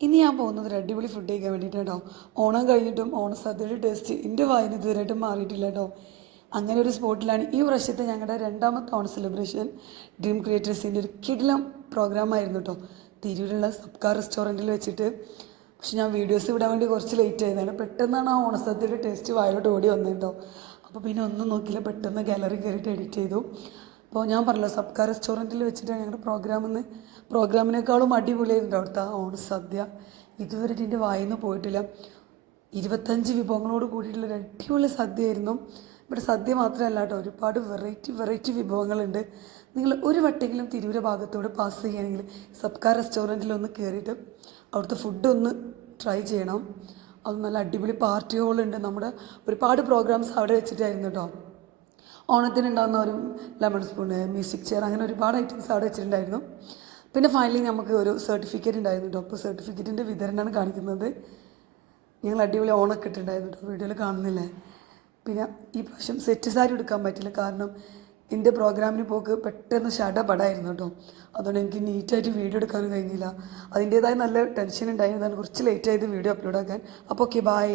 ഇനി ഞാൻ പോകുന്നത് ഒരു അടിപൊളി ഫുഡ് കഴിക്കാൻ വേണ്ടിയിട്ട് കേട്ടോ ഓണം കഴിഞ്ഞിട്ടും ഓണസദ്യയുടെ ടേസ്റ്റ് എന്റെ വായന ഇതുവരെയായിട്ടും മാറിയിട്ടില്ല കേട്ടോ അങ്ങനെ ഒരു സ്പോട്ടിലാണ് ഈ വർഷത്തെ ഞങ്ങളുടെ രണ്ടാമത്തെ ഓണ സെലിബ്രേഷൻ ഡ്രീം ക്രിയേറ്റേഴ്സിന്റെ ഒരു കിടിലം പ്രോഗ്രാം ആയിരുന്നു കേട്ടോ തിരൂരുള്ള സബ്കാർ റെസ്റ്റോറന്റിൽ വെച്ചിട്ട്. പക്ഷെ ഞാൻ വീഡിയോസ് വിടാൻ വേണ്ടി കുറച്ച് ലേറ്റ് ആയതാണ്. പെട്ടെന്നാണ് ആ ഓണസദ്യയുടെ ടേസ്റ്റ് വായിലോട്ട് ഓടി വന്നത് കേട്ടോ അപ്പോൾ പിന്നെ ഒന്നും നോക്കിയില്ല പെട്ടെന്ന് ഗാലറി കയറിയിട്ട് എഡിറ്റ് ചെയ്തു. അപ്പോൾ ഞാൻ പറഞ്ഞല്ലോ സബ്കാർ റെസ്റ്റോറന്റിൽ വെച്ചിട്ടാണ് ഞങ്ങളുടെ പ്രോഗ്രാമിന്ന് പ്രോഗ്രാമിനേക്കാളും അടിപൊളിയായിരുന്നു അവിടുത്തെ ആ ഓണ സദ്യ. ഇതുവരെ എന്റെ വായിന്ന് പോയിട്ടില്ല. ഇരുപത്തഞ്ച് വിഭവങ്ങളോട് കൂടിയിട്ടുള്ള ഒരു അടിപൊളി സദ്യയായിരുന്നു. ഇവിടെ സദ്യ മാത്രമല്ല കേട്ടോ ഒരുപാട് വെറൈറ്റി വെറൈറ്റി വിഭവങ്ങളുണ്ട്. നിങ്ങൾ ഒരു വട്ടെങ്കിലും തിരൂര ഭാഗത്തോട് പാസ് ചെയ്യുകയാണെങ്കിൽ സബ്കാർ റെസ്റ്റോറന്റിൽ ഒന്ന് കയറിയിട്ട് അവിടുത്തെ ഫുഡ് ഒന്ന് ട്രൈ ചെയ്യണം. അത് നല്ല അടിപൊളി പാർട്ടി ഹോളുണ്ട് നമ്മുടെ ഒരുപാട് പ്രോഗ്രാംസ് അവിടെ വെച്ചിട്ടായിരുന്നു കേട്ടോ. ഓണത്തിന് ഉണ്ടാകുന്ന ഒരു ലെമൺ സ്പൂണ് മ്യൂസിക് ചെയർ അങ്ങനെ ഒരുപാട് ഐറ്റംസ് അവിടെ വെച്ചിട്ടുണ്ടായിരുന്നു. പിന്നെ ഫൈനലി നമുക്ക് ഒരു സർട്ടിഫിക്കറ്റ് ഉണ്ടായിരുന്നു. കേട്ടോ അപ്പോൾ സർട്ടിഫിക്കറ്റിന്റെ വിതരണമാണ് കാണിക്കുന്നത്. ഞങ്ങൾ അടിപൊളി ഓണൊക്കെ ഇട്ടുണ്ടായിരുന്നു കേട്ടോ. വീഡിയോയിൽ കാണുന്നില്ലേ? പിന്നെ ഈ പ്രാവശ്യം സെറ്റ് സാരി എടുക്കാൻ പറ്റില്ല. കാരണം എന്റെ പ്രോഗ്രാമിന് പോക്ക് പെട്ടെന്ന് ഷടപടായിരുന്നു കേട്ടോ. അതുകൊണ്ട് എനിക്ക് നീറ്റായിട്ട് വീഡിയോ എടുക്കാനും കഴിഞ്ഞില്ല. അതിന്റേതായ നല്ല ടെൻഷൻ ഉണ്ടായിരുന്നതാണ് കുറച്ച് ലേറ്റായത് വീഡിയോ അപ്ലോഡ് ആക്കാൻ. അപ്പോൾ ഓക്കെ ബായ്